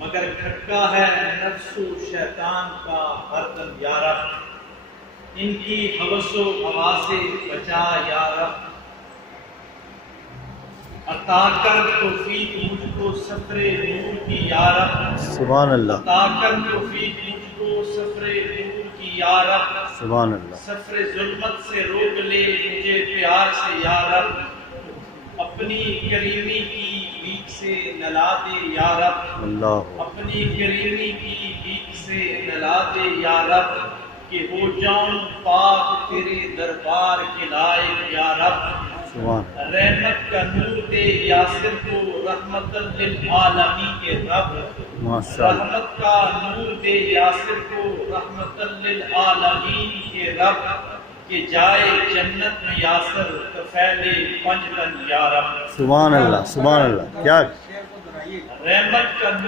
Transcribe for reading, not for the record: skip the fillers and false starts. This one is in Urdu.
مگر کھٹکا ہے نفس و شیطان کا ہر دم یا رب، ان کی ہوس و ہوا سے بچا یا رب، عطا کر توفیق مجھ کو سفر نور کی یا رب، سبحان اللہ، عطا کر توفیق مجھ کو سفر نور کی یا رب، سبحان اللہ، سفر ظلمت سے روک لے مجھے پیار سے یا رب، اپنی کریمی کی بیک سے نلا دے یا رب، اللہ، اپنی کریمی کی بیک سے نلا دے یا رب، کہ ہو جاؤں پاک تیرے دربار کے لائق یا رب، سبحان، رحمت کا نور دے یاسر کو رحمت للعالمین کے رب، ماشاء اللہ، رحمت کا نور دے یاسر کو رحمت للعالمین کے رب، کہ جائے جنت میں یاسر کفیل پنج تن یا رب، سبحان اللہ، سبحان اللہ، کیا رحمت کا